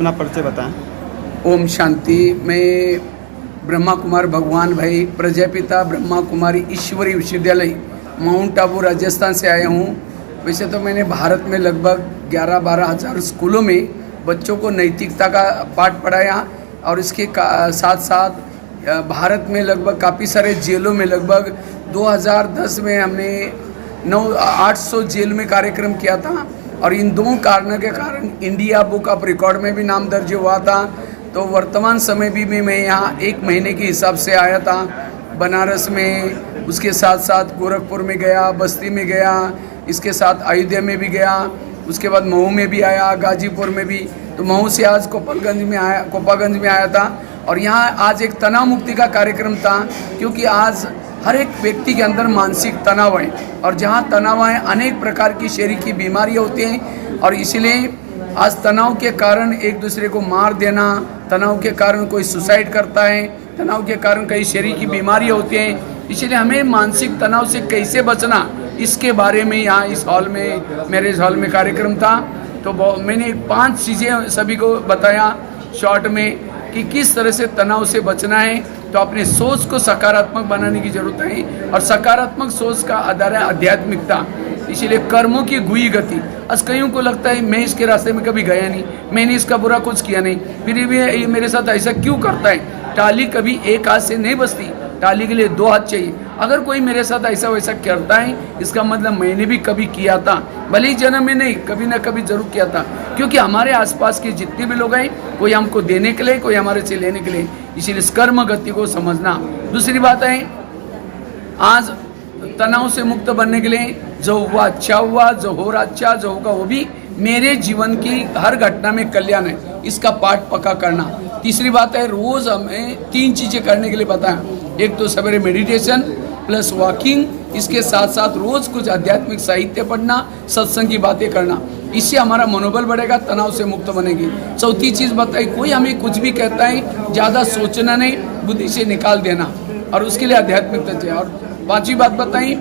अपना परिचय बताएं। ओम शांति। मैं ब्रह्मा कुमार भगवान भाई प्रजापिता ब्रह्मा कुमारी ईश्वरी विश्वविद्यालय माउंट आबू राजस्थान से आया हूँ। वैसे तो मैंने भारत में लगभग 11-12 हज़ार स्कूलों में बच्चों को नैतिकता का पाठ पढ़ाया और इसके साथ साथ भारत में लगभग काफ़ी सारे जेलों में लगभग 2010 में हमने 800 जेल में कार्यक्रम किया था और इन दो कारणों के कारण इंडिया बुक ऑफ रिकॉर्ड में भी नाम दर्ज हुआ था। तो वर्तमान समय भी मैं यहाँ 1 महीने के हिसाब से आया था। बनारस में, उसके साथ साथ गोरखपुर में गया, बस्ती में गया, इसके साथ अयोध्या में भी गया, उसके बाद महू में भी आया, गाजीपुर में भी। तो महू से आज कोपागंज में आया था और यहाँ आज एक तनाव मुक्ति का कार्यक्रम था, क्योंकि आज हर एक व्यक्ति के अंदर मानसिक तनाव है और जहाँ तनाव है अनेक प्रकार की शरीर की बीमारियाँ होती हैं और इसलिए आज तनाव के कारण एक दूसरे को मार देना, तनाव के कारण कोई सुसाइड करता है, तनाव के कारण कई शरीर की बीमारियाँ होती हैं। इसलिए हमें मानसिक तनाव से कैसे बचना, इसके बारे में यहाँ इस हॉल में, मैरिज हॉल में कार्यक्रम था। तो मैंने 5 चीज़ें सभी को बताया शॉर्ट में कि किस तरह से तनाव से बचना है। तो अपने सोच को सकारात्मक बनाने की जरूरत है और सकारात्मक सोच का आधार है आध्यात्मिकता। इसीलिए कर्मों की गुई गति। आज कईयों को लगता है मैं इसके रास्ते में कभी गया नहीं, मैंने इसका बुरा कुछ किया नहीं, फिर भी ये मेरे साथ ऐसा क्यों करता है। टाली कभी एक हाथ से नहीं बसती, टाली के लिए 2 हाथ चाहिए। अगर कोई मेरे साथ ऐसा वैसा करता है, इसका मतलब मैंने भी कभी किया था, भले ही जन्म में नहीं, कभी ना कभी जरूर किया था। क्योंकि हमारे आसपास के जितने भी लोग हैं, कोई हमको देने के लिए, कोई हमारे से लेने के लिए। इसीलिए इस कर्म गति को समझना। दूसरी बात है, आज तनाव से मुक्त बनने के लिए जो हुआ अच्छा हुआ, जो हो रहा अच्छा, जो होगा वो भी मेरे जीवन की हर घटना में कल्याण है, इसका पाठ पक्का करना। तीसरी बात है, रोज हमें 3 चीज़ें करने के लिए बताया। एक तो सवेरे मेडिटेशन प्लस वॉकिंग, इसके साथ साथ रोज कुछ आध्यात्मिक साहित्य पढ़ना, सत्संग की बातें करना। इससे हमारा मनोबल बढ़ेगा, तनाव से मुक्त बनेगी। चौथी चीज़ बताई, कोई हमें कुछ भी कहता है ज़्यादा सोचना नहीं, बुद्धि से निकाल देना और उसके लिए आध्यात्मिकता चाहिए। और 5वीं बात बताई,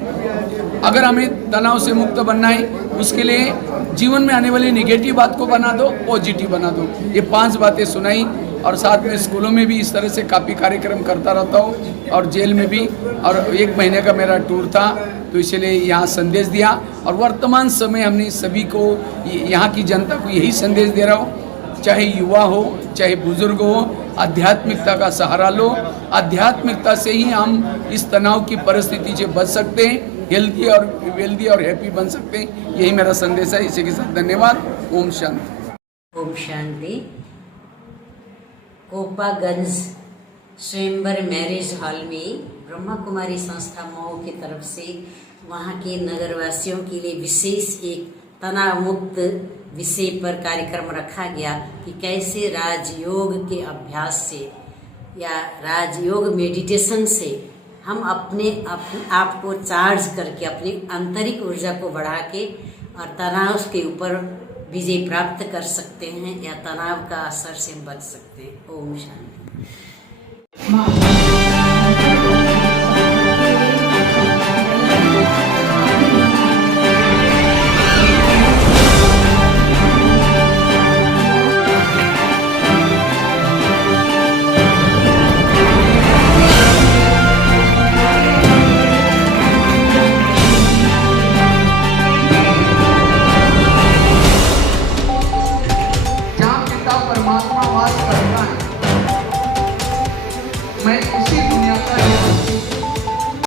अगर हमें तनाव से मुक्त बनना है, उसके लिए जीवन में आने वाली निगेटिव बात को बना दो, पॉजिटिव बना दो। ये 5 बातें सुनाई और साथ में स्कूलों में भी इस तरह से काफ़ी कार्यक्रम करता रहता हूँ और जेल में भी। और 1 महीने का मेरा टूर था, तो इसलिए यहाँ संदेश दिया। और वर्तमान समय हमने सभी को, यहाँ की जनता को यही संदेश दे रहा हूँ, चाहे युवा हो चाहे बुजुर्ग हो, आध्यात्मिकता का सहारा लो। आध्यात्मिकता से ही हम इस तनाव की परिस्थिति से बच सकते हैं, हेल्दी और वेल्दी और हैप्पी बन सकते हैं। यही मेरा संदेश है। इसी के साथ धन्यवाद। ओम शांति। ओम शांति। कोपागंज स्वयंवर मैरिज हॉल में ब्रह्मा कुमारी संस्था मऊ की तरफ से वहाँ के नगरवासियों के लिए विशेष एक तनाव मुक्त विषय पर कार्यक्रम रखा गया कि कैसे राजयोग के अभ्यास से या राजयोग मेडिटेशन से हम अपने आप को चार्ज करके अपनी आंतरिक ऊर्जा को बढ़ा के और तनाव के ऊपर विजय प्राप्त कर सकते हैं या तनाव का असर से बच सकते हैं। ओम शांति। परमात्मा वास करता है। मैं